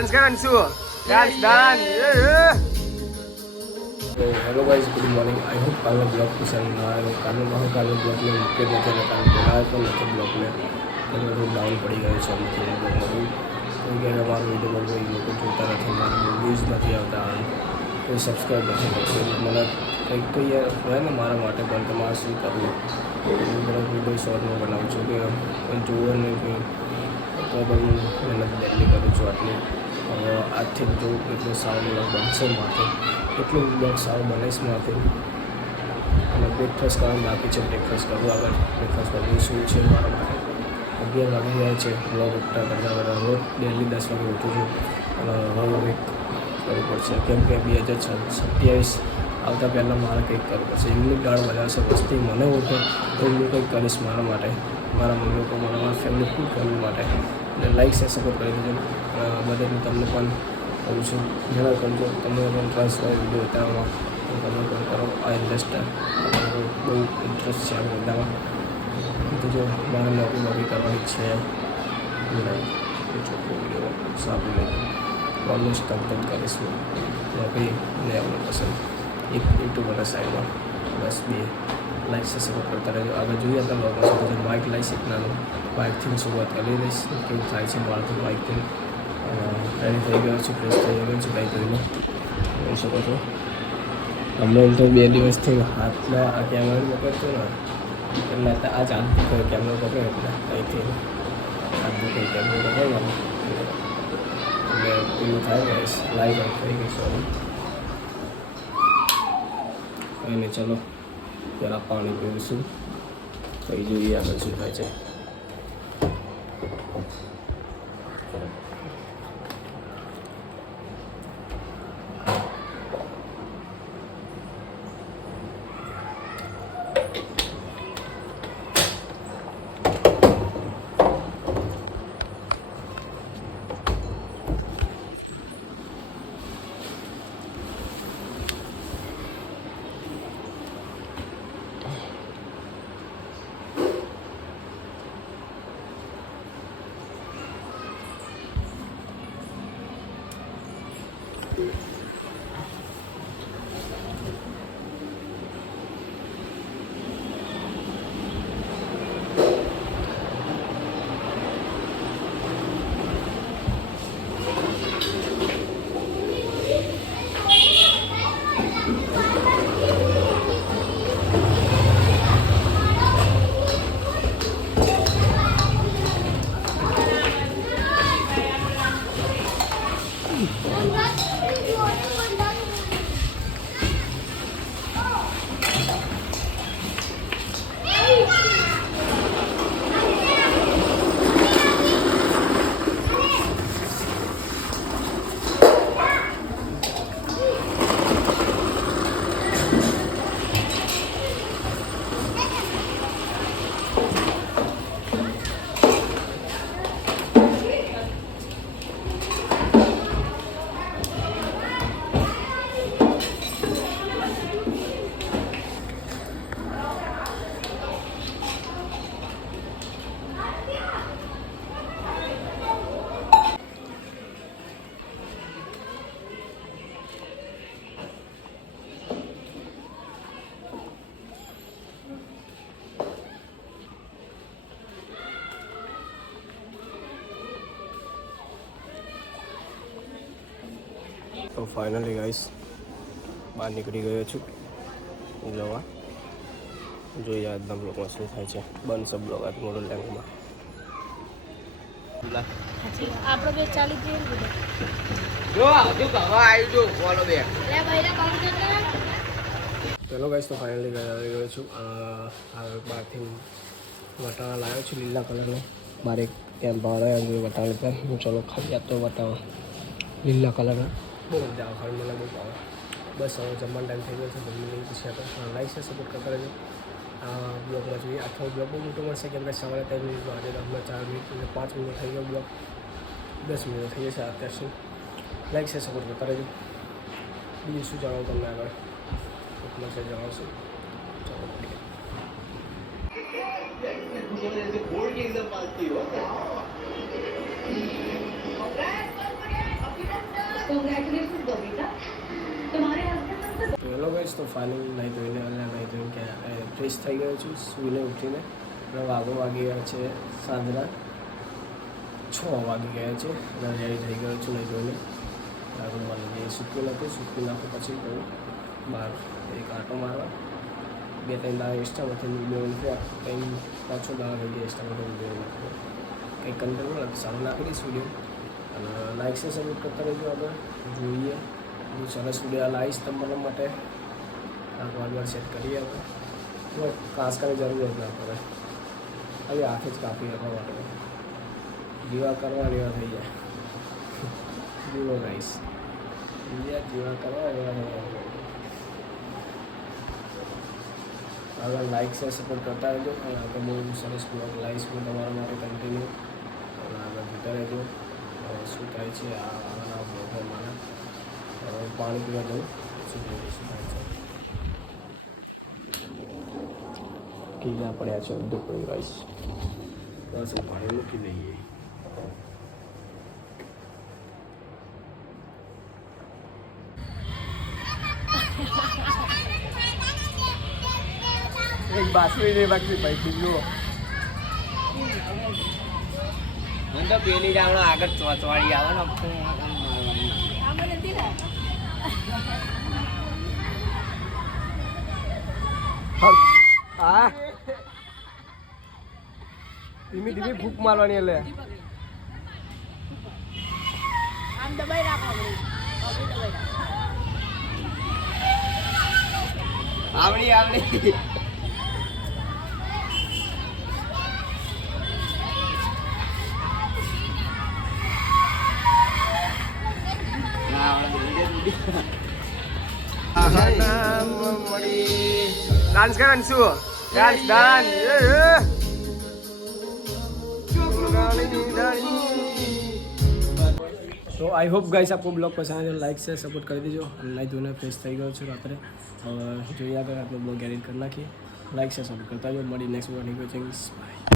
Dance કરે શું dance dance hello guys good morning I hope काल ब्लॉग पसंद आया काल ब्लॉग में मुख्य नहीं थे काल बनाया तो नहीं ब्लॉग में थोड़ा डाउन पड़ी गए છે કોઈ કે અમારો વિડીયો કોઈ લોકો જોતા નથી મારા વ્યૂઝ નથી આવતા કોઈ સબસ્ક્રાઈબ નથી કરતું મને કંઈક તો યાર હોય ને મારા માટે પણ તમારે શું કરવું હું બધા વિડીયો શોર્ટમાં બનાવું છું કે કોઈ જોવો ને કોઈ તો પણ હું મહેનત ડેલી કરું છું આટલી આજથી જો એટલો સારો બ્લોગ બનશે માથે એટલું બ્લોગ સારો બનાવીશ માથે અને બ્રેકફાસ્ટ કરવાનું બાકી છે બ્રેકફાસ્ટ કરવું આગળ બ્રેકફાસ્ટ કરવું શું છે મારા માટે 11 વાગી ગયા છે બ્લોગ ઉઠતા કરતાં રોજ ડેલી 10 વાગે ઉઠું છું અને હવે કરવું પડશે કેમ કે 2027 આવતા પહેલાં મારે કંઈક કરવું પડશે એમની દાળ બનાવશે વસ્તી મને ઓળખે તો હું કંઈક કરીશ મારા માટે મારા મમ્મી લોકો મારા ફેમિલી ફૂલ ફેમિલી માટે અને લાઈક છે સપોર્ટ કરી દેજો બધાને તમને પણ કહું છું ઘણા કરજો તમને પણ ટ્રસ્ટ હોય વિડીયો ઉતારવામાં તમે પણ કરો આ ઇન્ડસ્ટ્રી બહુ ઇન્ટરેસ્ટ છે આ બધામાં તો જો મારે નોકરી કરવાની છે ચોખ્ખો વિડીયો સારું નહીં ઓલમોસ્ટ તમ કરીશ નોકરી નહીં આપણે પસંદ એક યુટ્યુબરના સાઈડમાં બસ બે લાઈક છે સપોર્ટ કરતા રહેજો આગળ જોઈએ તો લોકો બાઇક લાવીશ એક નાનું બાઇકથી શરૂઆત કરી દઈશ કેવું થાય છે મારાથી બાઇકથી રેડી થઈ ગયો છું ફ્રેશ થઈ ગયો છું બાઇક કરીને જોઈ શકો છો હમણાં તો 2 દિવસથી હાથમાં આ કેમેરા પકડતો ને એટલે આ જ હાથ દુખે કેમેરો પકડે એટલે કંઈથી હાથ દુખે કેમેરો પકડવાનો એટલે એવું થાય કે લાઈટ ઓફ થઈ ગઈ સોરી કંઈ નહીં ચલો જરા પાણી પીવીશું પછી જોઈએ આગળ શું થાય છે તો ફાઇનલી ગાઈસ બહાર નીકળી ગયો છું જવા જોઈએ આજના બ્લોગમાં શું થાય છે બનશે બ્લોગ આજ મોડલ લેંગમાં આપણો બે ચાલી જઈએ જો હજુ કવા આવ્યું જો બોલો બે લે ભાઈલા કોણ જતા ચલો ગાઈસ તો ફાઇનલી આવી ગયો છું આ બહારથી વટાણા લાવ્યો છું લીલા કલરનો મારે કેમ ભાડે અંગુરી વટાણા લીધા હું ચલો ખાલી આ તો વટાણા લીલા કલરના બહુ મજા આવે ખાલી મને બહુ ભાવે બસ હવે જમવાનો ટાઈમ થઈ ગયો છે જમવાની પછી આપણે લાઈક છે સપોર્ટ કરતા રહેજો આ બ્લોગમાં જોઈએ આખો બ્લોગ બહુ મોટો મળશે કેમ કે સવારે 3 મિનિટ આજે હમણાં 4 મિનિટ અને 5 મિનિટ થઈ ગયો બ્લોગ 10 મિનિટ થઈ જશે અત્યાર સુધી લાઈક છે સપોર્ટ કરતા રહેજો બીજું શું જણાવું તમને આગળ મેસેજ જણાવશું ચાલો તો હેલો ગાઈસ, તો ફાઇનલી નહીં ધોઈને કે ફ્રેશ થઈ ગયો છું સૂઈને ઉઠીને. અને વાગી ગયા છે સાંજના 6 વાગી ગયા છે અને રેડી થઈ ગયો છું નહીં ધોઈને. આગળ મને જે સૂકવી નાખું પછી કહું બહાર એક આંટો મારવા. 2-3 દાડા ઇન્સ્ટામાંથી વિડીયો નાખ્યા, કંઈ 5-6 દાડા થઈ ગયા ઇન્સ્ટામાંથી વિડીયો નાખ્યો. કંઈ કન્ટેન્ટ મળે સારું નાખી દઈશ વિડીયો. અને લાઈક છે સપોર્ટ કરતા રહેજો. આગળ જોઈએ બહુ સરસ વિડીયો લાવીશ તમારા માટે. આગળ સેટ કરીએ હવે. કોઈ કાંસકાની જરૂર જ ના પડે, હવે હાથે જ કાપી આપવા માટે જીવા કરવા એવા થઈ જાય. જીવો ગાઈશ, જીવા કરવા એવા થઈ જાય. આગળ લાઈક છે સપોર્ટ કરતા રહેજો. અને આગળ બહુ સરસ બ્લોગ લાવીશ હું તમારા માટે કન્ટિન્યુ. અને આગળ જોતા રહેજો શું થાય છે આગળના બ્લોગમાં. મારા પાણી પીવા જવું શું થાય છે. કીડા પડ્યા છે અડધો પડી ગાઈશ. બસ પાણી મૂકી દઈએ. એક બાસરી નહીં બાકી ભાઈ કિલ્લો મને તો પેલી જાવડો આગળ ચોચવાડી આવે ને હા ધીમી ધીમી ફૂંક મારવાની એટલે આમ દબાઈ રાખો આવડી આવડી डांस करन શું डांस डांस तो आई होप गाइस आपको ब्लॉग पसंद आया, लाइक से सपोर्ट कर दीजिए. नहीं धोने फ्रेश થઈ ગયો છું રાત્રે. જોઈએ આગળ આપણો બ્લોગ એડિટ કરી નાખીએ. લાइक से सपोर्ट करता जाओ. મળી નેક્સ્ટ વીડિયો. Thanks, by.